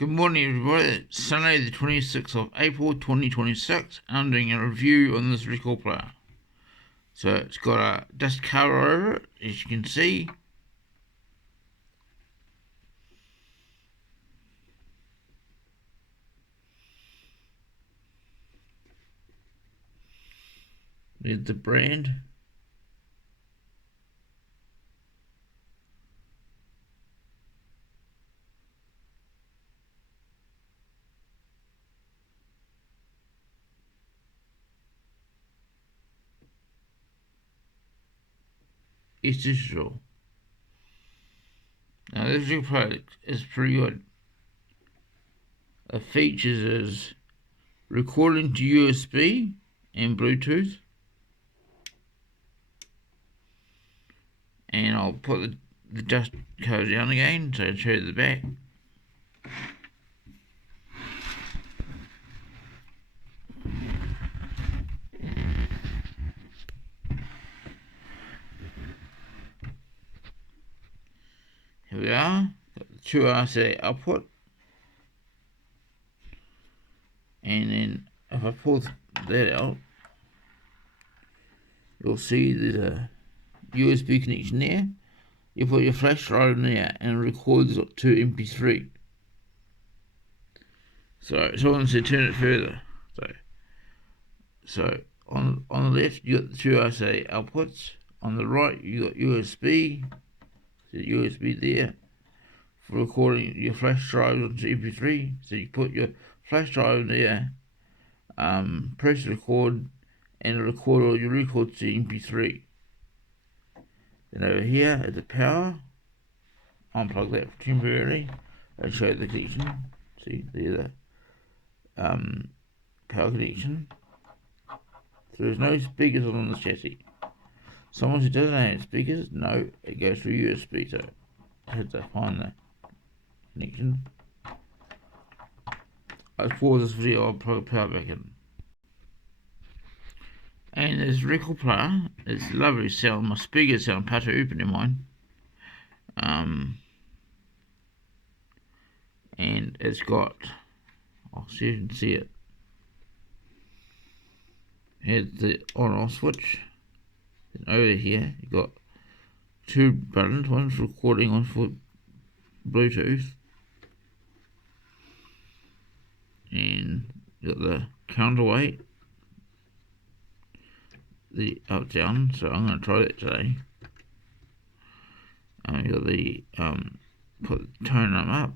Good morning, everybody. It's Sunday, the 26th of April 2026, and I'm doing a review on this record player. So it's got a dust cover over it, as you can see. There's the brand. It's digital. Now this record player is pretty good. The features is recording to USB and Bluetooth. And I'll put the dust cover down again so I can show you the back. Here we are, got the 2 RCA output. And then if I pull that out, you'll see there's a USB connection there. You put your flash drive in there and it records it to MP3. So I want to turn it further. So on the left you got the 2 RCA outputs. On the right you got USB. The USB there for recording your flash drive onto MP3. So you put your flash drive in there, press record, and it'll record all your records to MP3. Then over here is the power. Unplug that temporarily and show the connection. See, there's the power connection. So there's no speakers on this chassis. Someone who doesn't have speakers, no, it goes through USB, so I had to find the connection. I'll pause this video, I'll plug the power back in. And this record player, it's lovely sound, my speakers sound pata open in mine. And it's got, I'll see if you can see it. Here's the on off switch. And over here you've got 2 buttons, one for recording, one for Bluetooth. And you've got the counterweight, the up down, so I'm going to try that today. You got the put the tone up.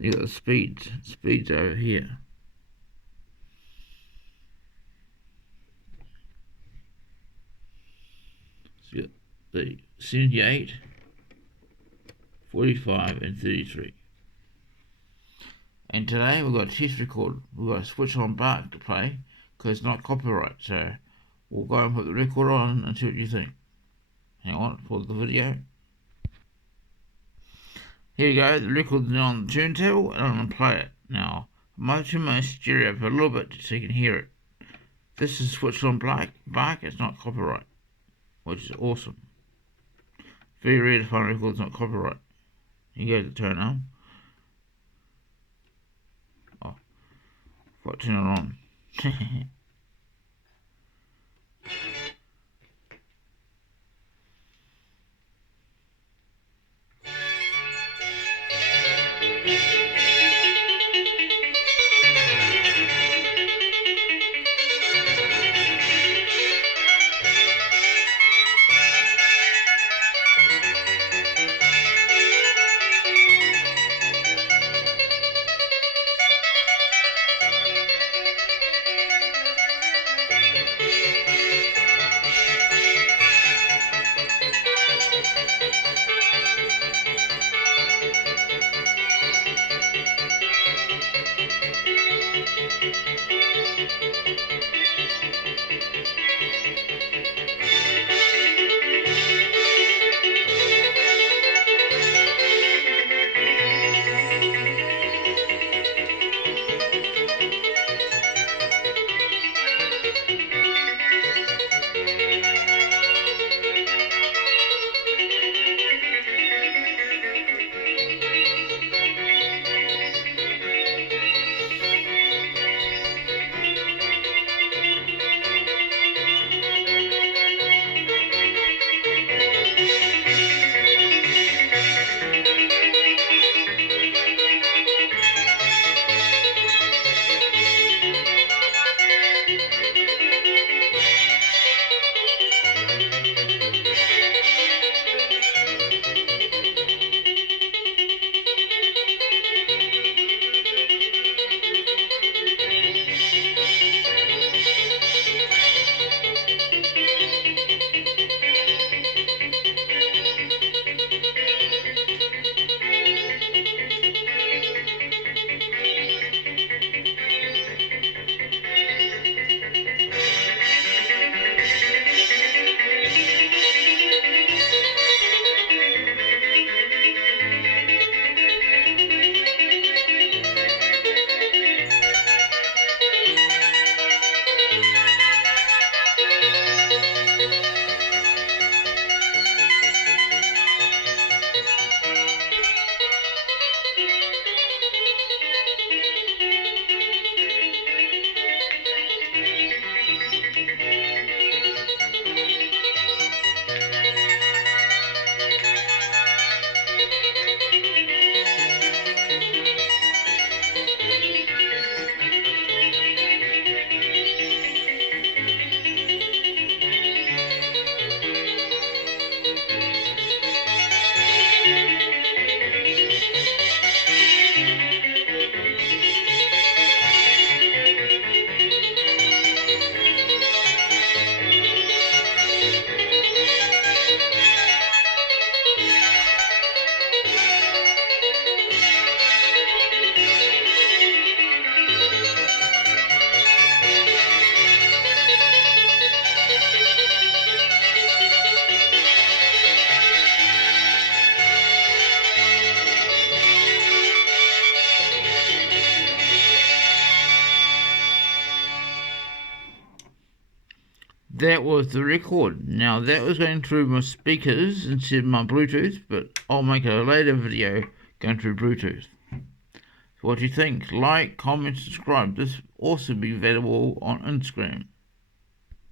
You got the speeds over here. So you got the 78, 45, and 33. And today we've got a test record. We've got a switch on back to play because it's not copyright. So we'll go and put the record on and see what you think. Hang on, pause the video. Here you go, the record's now on the turntable and I'm going to play it. Now, I might turn my stereo up a little bit so you can hear it. This is switched on back, it's not copyright, which is awesome. Very rare to find a record that's not copyright. Here you go, the turn on. Oh, got to turn it on. that was the record. Now that was going through my speakers instead of my Bluetooth, but I'll make a later video going through Bluetooth. So what do you think? Like, comment, subscribe. This will also be available on Instagram.